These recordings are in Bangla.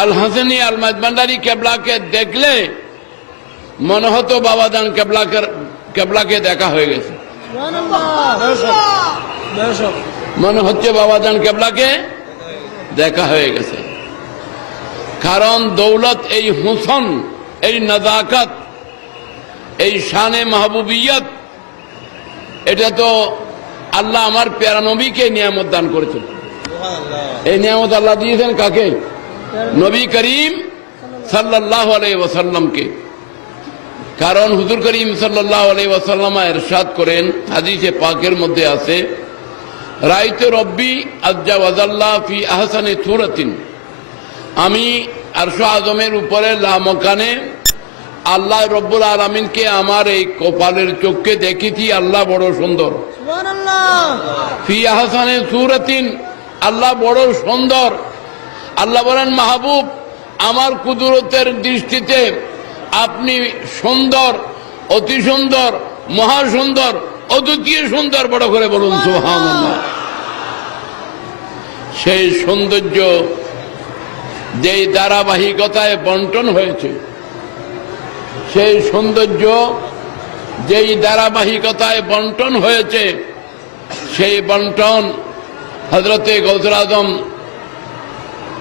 আল হাসানি আল মাইজভান্ডারী কেবলাকে দেখলে মনে হতো বাবাজান কেবলাকে দেখা হয়ে গেছে, মনে হচ্ছে বাবাজান কেবলাকে দেখা হয়ে গেছে। কারণ দৌলত, এই হুসন, এই নাজাকাত, এই শানে মাহবুবিয়ত, এটা তো আল্লাহ আমার প্যারা নবীকে নিয়ামত দান করেছেন। এই নিয়ামত আল্লাহ দিয়েছেন কাকে? নবী করিম সাল্লাল্লাহু আলাইহি ওয়াসাল্লামকে। কারণ হুজুর করিম সাল্লাল্লাহু আলাইহি ওয়াসাল্লাম ইরশাদ করেন, হাদিসে পাকের মধ্যে আছে, রাইতু রব্বি আজ্জা ওয়াজাল্লা ফি আহসানি সূরাতিন, আমি আরশ আযমের উপরে লামকানে আল্লাহ রব্বুল আলামিনকে আমার এই কপালের চোখে দেখেছি, আল্লাহ বড় সুন্দর। সুবহানাল্লাহ। ফি আহসানি সূরাতিন, আল্লাহ বড় সুন্দর। আল্লাহ বলেন, মাহবুব আমার কুদরতের দৃষ্টিতে আপনি সুন্দর, অতি সুন্দর, মহা সুন্দর, অদ্বিতীয় সুন্দর। বড় করে বলুন সুবহানাল্লাহ। সেই সৌন্দর্য যেই ধারাবাহিকতায় বন্টন হয়েছে, সেই সৌন্দর্য যেই ধারাবাহিকতায় বন্টন হয়েছে, সেই বন্টন হযরতে গৌসুল আজম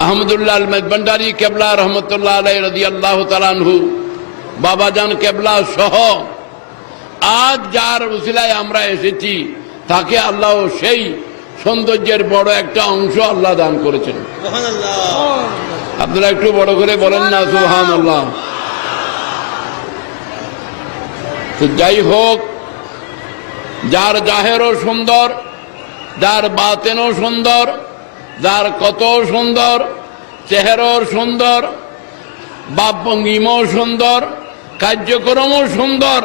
আহমদুল্লাহ আল মাইজভান্ডারী কেবলা রহমতুল্লাহ আলাইহি রাদিয়াল্লাহু তাআলা আনহু, বাবাজান কেবলা সহ আজ যার উসিলায় আমরা এসেছি, তাকে আল্লাহ সেই সৌন্দর্যের বড় একটা অংশ আল্লাহ দান করেছেন। আপনারা একটু বড় করে বলেন না সুবহানাল্লাহ। তো যাই হোক, যার জাহেরও সুন্দর, যার বাতেনও সুন্দর, যার কত সুন্দর, চেহারাও সুন্দর, বাপভঙ্গিমও সুন্দর, কার্যক্রমও সুন্দর,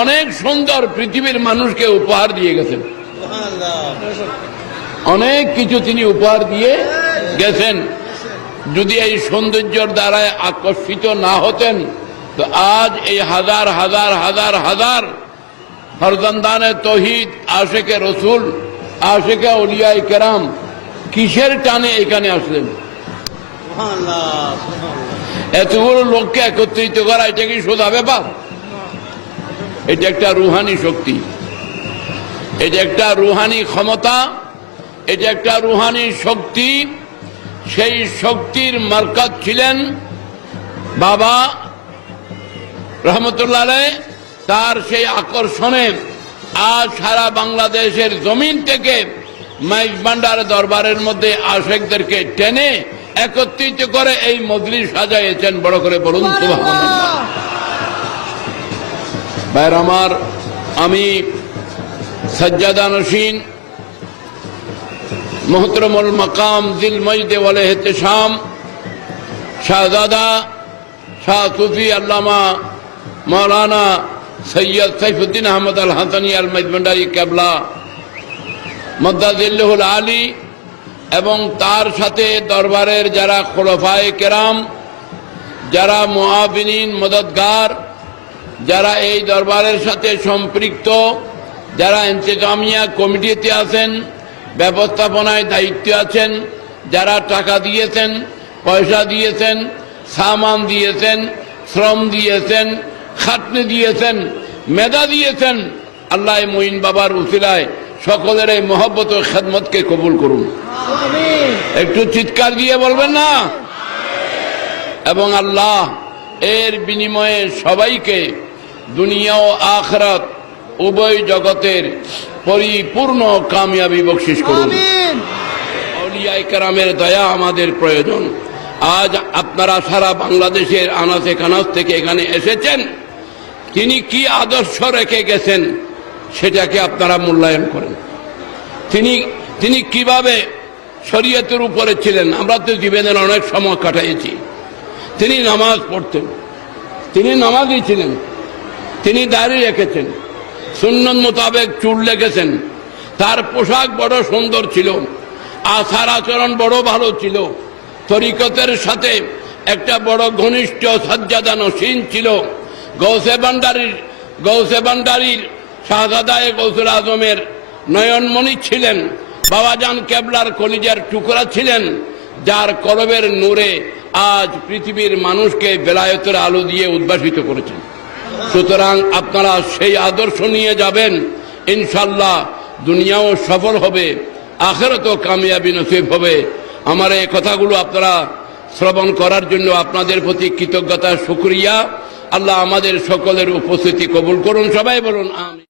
অনেক সুন্দর পৃথিবীর মানুষকে উপহার দিয়ে গেছেন। অনেক কিছু তিনি উপহার দিয়ে গেছেন। যদি এই সৌন্দর্যের দ্বারায় আকর্ষিত না হতেন, তো আজ এই হাজার হাজার হাজার হাজার ফরজন্দানে তৌহিদ, আশিকে রসুল, আশিকে আউলিয়ায়ে কেরাম কিসের টানে এখানে আসলেন? এতগুলো লোককে একত্রিত করা, এটা কি সোজা ব্যাপার? এটা একটা রুহানি শক্তি, এটা একটা রুহানি ক্ষমতা, এটা একটা রুহানি শক্তি। সেই শক্তির মারকাত ছিলেন বাবা রহমতুল্লাহ আলাইহি। তার সেই আকর্ষণে আজ সারা বাংলাদেশের জমিন থেকে মাইজভান্ডার দরবারের মধ্যে আশেকদেরকে টেনে একত্রিত করে এই মজলিস সাজাইয়েছেন। বড় করে বলুন সুবহানাল্লাহ। ভাইরা আমার, আমি সজ্জাদা নশীন মোহতরমুল মাকাম দিল মজদে ওয়াল ইহতিশাম শাহজাদা শাহ সুফি আল্লামা মৌলানা সৈয়দ সাইফুদ্দিন আহমদ আল হাসানি আল মাইজভান্ডারী কেবলা মদ্দাজিল্লাহুল আলী এবং তার সাথে দরবারের যারা খুলাফায়ে কেরাম, যারা মুআবিনিন, মদদগার, যারা এই দরবারের সাথে সম্পৃক্ত, যারা ইন্তেজামিয়া কমিটিতে আছেন, ব্যবস্থাপনায় দায়িত্বে আছেন, যারা টাকা দিয়েছেন, পয়সা দিয়েছেন, সামান দিয়েছেন, শ্রম দিয়েছেন, খাটনি দিয়েছেন, মেধা দিয়েছেন, আল্লাহ মুইন বাবার উসিলায় সকলের এই মহব্বত ও খেদমতকে কবুল করুন। একটু চিৎকার দিয়ে বলবেন না? এবং আল্লাহ এর বিনিময়ে সবাইকে দুনিয়া ও আখিরাত উভয় জগতের পরিপূর্ণ কামিয়াবি বকশিশ করুন। আউলিয়ায়ে কেরামের দয়া আমাদের প্রয়োজন। আজ আপনারা সারা বাংলাদেশের আনাচে কানাচ থেকে এখানে এসেছেন, তিনি কি আদর্শ রেখে গেছেন সেটাকে আপনারা মূল্যায়ন করেন। তিনি কিভাবে শরীয়তের উপরে ছিলেন। আমরা তো জীবনের অনেক সময় কাটাইছি। তিনি নামাজ পড়তেন, তিনি নামাজী ছিলেন, তিনি দাড়ি রেখেছেন, সুন্নত মোতাবেক চুল রেখেছেন, তার পোশাক বড় সুন্দর ছিল, আচার আচরণ বড় ভালো ছিল, তরিকতের সাথে একটা বড় ঘনিষ্ঠ সজ্জাদা নশীন ছিল। গৌসে ভান্ডারীর শাহজাদায়ে গৌসুল আজমের নয়নমণি ছিলেন, বাবাজান কেবলার কলিজার টুকরা ছিলেন, যার কলবের নূরে আজ পৃথিবীর মানুষকে বেলায়েতের আলো দিয়ে উদ্ভাসিত করেছেন। সুতরাং আপনারা সেই আদর্শ নিয়ে যাবেন, ইনশাল্লাহ দুনিয়াও সফল হবে, আখিরাতেও কামিয়াবি নসিব হবে। আমার এই কথাগুলো আপনারা শ্রবণ করার জন্য আপনাদের প্রতি কৃতজ্ঞতা, শুকরিয়া। আল্লাহ আমাদের সকলের উপস্থিতি কবুল করুন। সবাই বলুন আমিন।